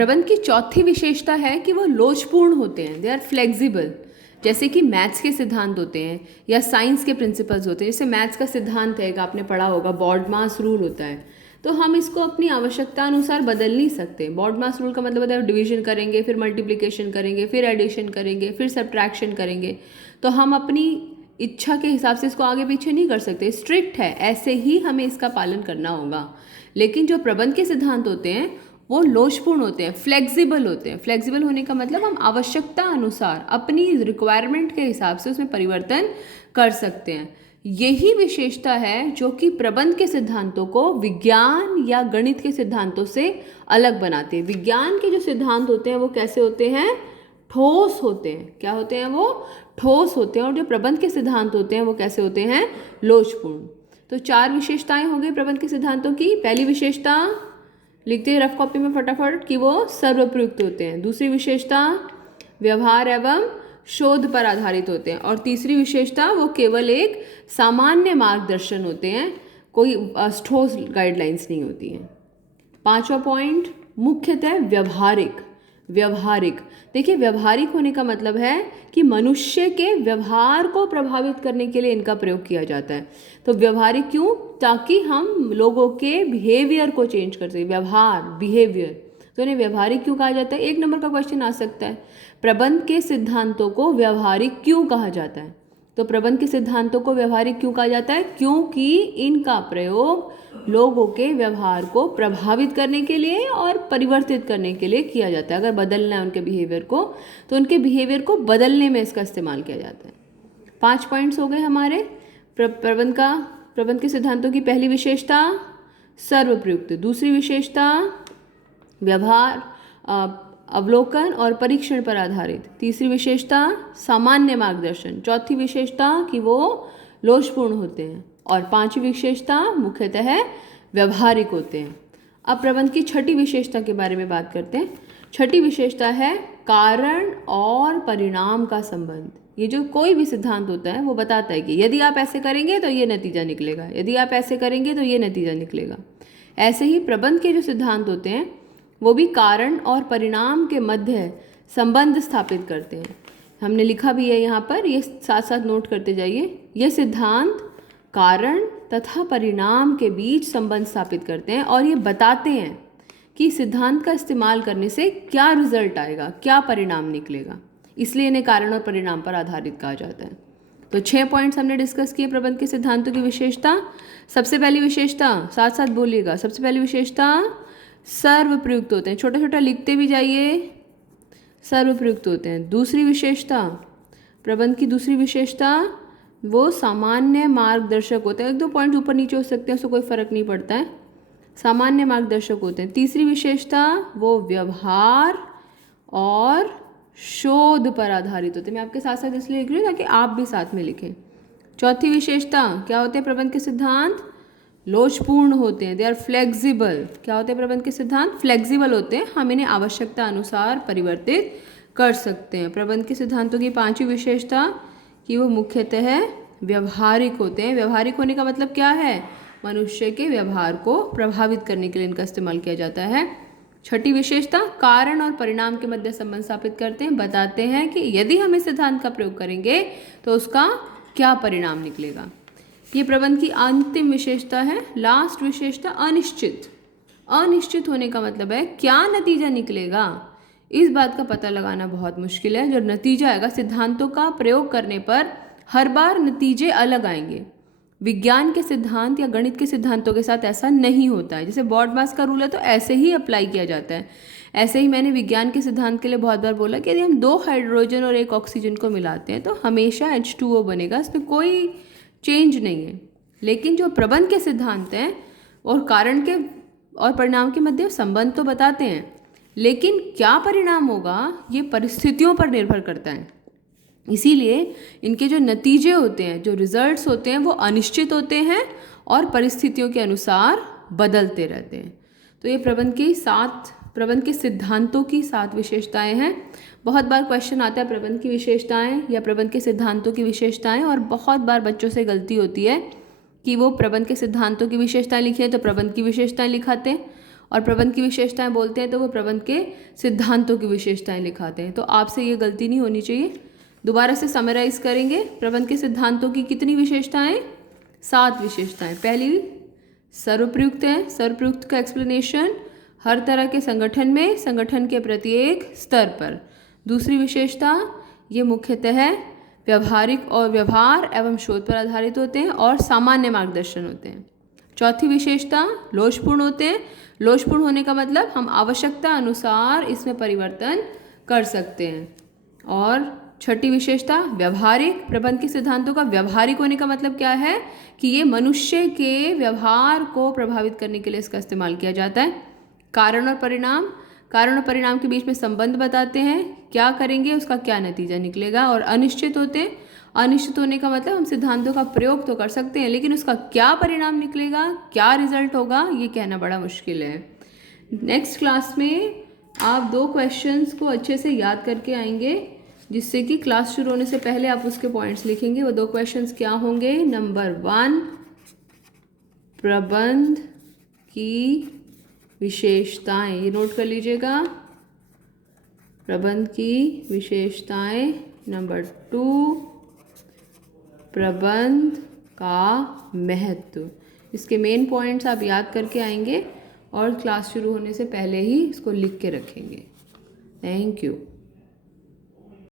प्रबंध की चौथी विशेषता है कि वो लोचपूर्ण होते हैं, दे आर फ्लेक्सिबल। जैसे कि मैथ्स के सिद्धांत होते हैं या साइंस के प्रिंसिपल्स होते हैं। जैसे मैथ्स का सिद्धांत है, आपने पढ़ा होगा, बॉडमास रूल होता है। तो हम इसको अपनी आवश्यकता अनुसार बदल नहीं सकते। बॉडमास रूल का मतलब होता है डिवीजन करेंगे, फिर मल्टीप्लिकेशन करेंगे, फिर एडिशन करेंगे, फिर सब्ट्रैक्शन करेंगे। तो हम अपनी इच्छा के हिसाब से इसको आगे पीछे नहीं कर सकते, स्ट्रिक्ट है, ऐसे ही हमें इसका पालन करना होगा। लेकिन जो प्रबंध के सिद्धांत होते हैं वो लोचपूर्ण होते हैं, फ्लेक्सिबल होते हैं। फ्लेक्सिबल होने का मतलब हम आवश्यकता अनुसार अपनी रिक्वायरमेंट के हिसाब से उसमें परिवर्तन कर सकते हैं। यही विशेषता है जो कि प्रबंध के सिद्धांतों को विज्ञान या गणित के सिद्धांतों से अलग बनाते हैं। विज्ञान के जो सिद्धांत होते हैं वो कैसे होते हैं? ठोस होते हैं। क्या होते हैं वो? ठोस होते हैं। और जो प्रबंध के सिद्धांत होते हैं वो कैसे होते हैं? लोचपूर्ण। तो 4 विशेषताएं हो गई प्रबंध के सिद्धांतों की। पहली विशेषता लिखते हैं रफ कॉपी में फटाफट कि वो सर्वप्रयुक्त होते हैं। दूसरी विशेषता व्यवहार एवं शोध पर आधारित होते हैं। और तीसरी विशेषता वो केवल एक सामान्य मार्गदर्शन होते हैं, कोई ठोस गाइडलाइंस नहीं होती हैं। 5वां पॉइंट मुख्यतः व्यवहारिक। व्यवहारिक, देखिए व्यवहारिक होने का मतलब है कि मनुष्य के व्यवहार को प्रभावित करने के लिए इनका प्रयोग किया जाता है। तो व्यवहारिक क्यों? ताकि हम लोगों के बिहेवियर को चेंज कर सकें। व्यवहार, बिहेवियर, तो इन्हें व्यवहारिक क्यों कहा जाता है? 1 नंबर का क्वेश्चन आ सकता है। प्रबंध के सिद्धांतों को व्यवहारिक क्यों कहा जाता है? तो प्रबंध के सिद्धांतों को व्यवहारिक क्यों कहा जाता है? क्योंकि इनका प्रयोग लोगों के व्यवहार को प्रभावित करने के लिए और परिवर्तित करने के लिए किया जाता है। अगर बदलना है उनके बिहेवियर को, तो उनके बिहेवियर को बदलने में इसका इस्तेमाल किया जाता है। 5 पॉइंट्स हो गए हमारे प्रबंध के सिद्धांतों की। पहली विशेषता सर्वप्रयुक्त, दूसरी विशेषता व्यवहार, अवलोकन और परीक्षण पर आधारित, तीसरी विशेषता सामान्य मार्गदर्शन, चौथी विशेषता कि वो लोचपूर्ण होते हैं, और 5वीं विशेषता मुख्यतः व्यवहारिक होते हैं। अब प्रबंध की 6ठी विशेषता के बारे में बात करते हैं। 6ठी विशेषता है कारण और परिणाम का संबंध। ये जो कोई भी सिद्धांत होता है वो बताता है कि यदि आप ऐसे करेंगे तो ये नतीजा निकलेगा, यदि आप ऐसे करेंगे तो ये नतीजा निकलेगा। ऐसे ही प्रबंध के जो सिद्धांत होते हैं वो भी कारण और परिणाम के मध्य संबंध स्थापित करते हैं। हमने लिखा भी है यहाँ पर, ये साथ साथ नोट करते जाइए। ये सिद्धांत कारण तथा परिणाम के बीच संबंध स्थापित करते हैं और ये बताते हैं कि सिद्धांत का इस्तेमाल करने से क्या रिजल्ट आएगा, क्या परिणाम निकलेगा। इसलिए इन्हें कारण और परिणाम पर आधारित कहा जाता है। तो 6 पॉइंट्स हमने डिस्कस किए प्रबंध के सिद्धांतों की विशेषता। सबसे पहली विशेषता, साथ साथ बोलिएगा, सबसे पहली विशेषता सर्वप्रयुक्त होते हैं। छोटा छोटा लिखते भी जाइए, सर्वप्रयुक्त होते हैं। दूसरी विशेषता, प्रबंध की दूसरी विशेषता, वो सामान्य मार्गदर्शक होते हैं। 1-2 पॉइंट ऊपर नीचे हो सकते हैं, उससे कोई फर्क नहीं पड़ता है, सामान्य मार्गदर्शक होते हैं। तीसरी विशेषता वो व्यवहार और शोध पर आधारित होते हैं। मैं आपके साथ साथ इसलिए लिख रही हूँ ताकि आप भी साथ में लिखें। चौथी विशेषता क्या होते हैं प्रबंध के सिद्धांत? लोचपूर्ण होते हैं, दे आर फ्लेक्सिबल। क्या होते हैं प्रबंध के सिद्धांत? फ्लेक्सिबल होते हैं, हम इन्हें आवश्यकता अनुसार परिवर्तित कर सकते हैं। प्रबंध के सिद्धांतों की 5वीं विशेषता कि वो मुख्यतः व्यवहारिक होते हैं। व्यवहारिक होने का मतलब क्या है? मनुष्य के व्यवहार को प्रभावित करने के लिए इनका इस्तेमाल किया जाता है। 6ठी विशेषता कारण और परिणाम के मध्य संबंध स्थापित करते हैं, बताते हैं कि यदि हम इस सिद्धांत का प्रयोग करेंगे तो उसका क्या परिणाम निकलेगा। ये प्रबंध की अंतिम विशेषता है, लास्ट विशेषता अनिश्चित। अनिश्चित होने का मतलब है क्या नतीजा निकलेगा इस बात का पता लगाना बहुत मुश्किल है। जो नतीजा आएगा सिद्धांतों का प्रयोग करने पर हर बार नतीजे अलग आएंगे। विज्ञान के सिद्धांत या गणित के सिद्धांतों के साथ ऐसा नहीं होता है। जैसे बॉडमास का रूल है तो ऐसे ही अप्लाई किया जाता है। ऐसे ही मैंने विज्ञान के सिद्धांत के लिए बहुत बार बोला कि यदि हम 2 हाइड्रोजन और 1 ऑक्सीजन को मिलाते हैं तो हमेशा H2O बनेगा, इसमें कोई चेंज नहीं है। लेकिन जो प्रबंध के सिद्धांत हैं और कारण के और परिणाम के मध्य संबंध तो बताते हैं, लेकिन क्या परिणाम होगा ये परिस्थितियों पर निर्भर करता है। इसीलिए इनके जो नतीजे होते हैं, जो रिजल्ट्स होते हैं वो अनिश्चित होते हैं और परिस्थितियों के अनुसार बदलते रहते हैं। तो ये प्रबंध के सिद्धांतों की 7 विशेषताएं हैं। बहुत बार क्वेश्चन आता है प्रबंध की विशेषताएं या प्रबंध के सिद्धांतों की विशेषताएं, और बहुत बार बच्चों से गलती होती है कि वो प्रबंध के सिद्धांतों की विशेषताएं लिखी है तो प्रबंध की विशेषताएं लिखाते हैं, और प्रबंध की विशेषताएं बोलते हैं तो वो प्रबंध के सिद्धांतों की विशेषताएं लिखाते हैं। तो आपसे ये गलती नहीं होनी चाहिए। दोबारा से समराइज करेंगे, प्रबंध के सिद्धांतों की कितनी विशेषताएं? 7 विशेषताएं। पहली सर्वप्रयुक्त है, सर्वप्रयुक्त का एक्सप्लेनेशन हर तरह के संगठन में संगठन के प्रत्येक स्तर पर। दूसरी विशेषता, ये मुख्यतः व्यवहारिक और व्यवहार एवं शोध पर आधारित होते हैं और सामान्य मार्गदर्शन होते हैं। चौथी विशेषता, लोचपूर्ण होते हैं। लोचपूर्ण होने का मतलब हम आवश्यकता अनुसार इसमें परिवर्तन कर सकते हैं। और छठी विशेषता, व्यवहारिक। प्रबंध के सिद्धांतों का व्यवहारिक होने का मतलब क्या है कि ये मनुष्य के व्यवहार को प्रभावित करने के लिए इसका इस्तेमाल किया जाता है। कारण और परिणाम, कारण और परिणाम के बीच में संबंध बताते हैं, क्या करेंगे उसका क्या नतीजा निकलेगा। और अनिश्चित होते हैं, अनिश्चित होने का मतलब हम सिद्धांतों का प्रयोग तो कर सकते हैं लेकिन उसका क्या परिणाम निकलेगा, क्या रिजल्ट होगा, ये कहना बड़ा मुश्किल है। नेक्स्ट क्लास में आप 2 क्वेश्चंस को अच्छे से याद करके आएंगे जिससे कि क्लास शुरू होने से पहले आप उसके पॉइंट्स लिखेंगे। वो 2 क्वेश्चंस क्या होंगे? नंबर 1, प्रबंध की विशेषताएं, ये नोट कर लीजिएगा, प्रबंध की विशेषताएं। नंबर 2, प्रबंध का महत्व। इसके मेन पॉइंट्स आप याद करके आएंगे और क्लास शुरू होने से पहले ही इसको लिख के रखेंगे। Thank you.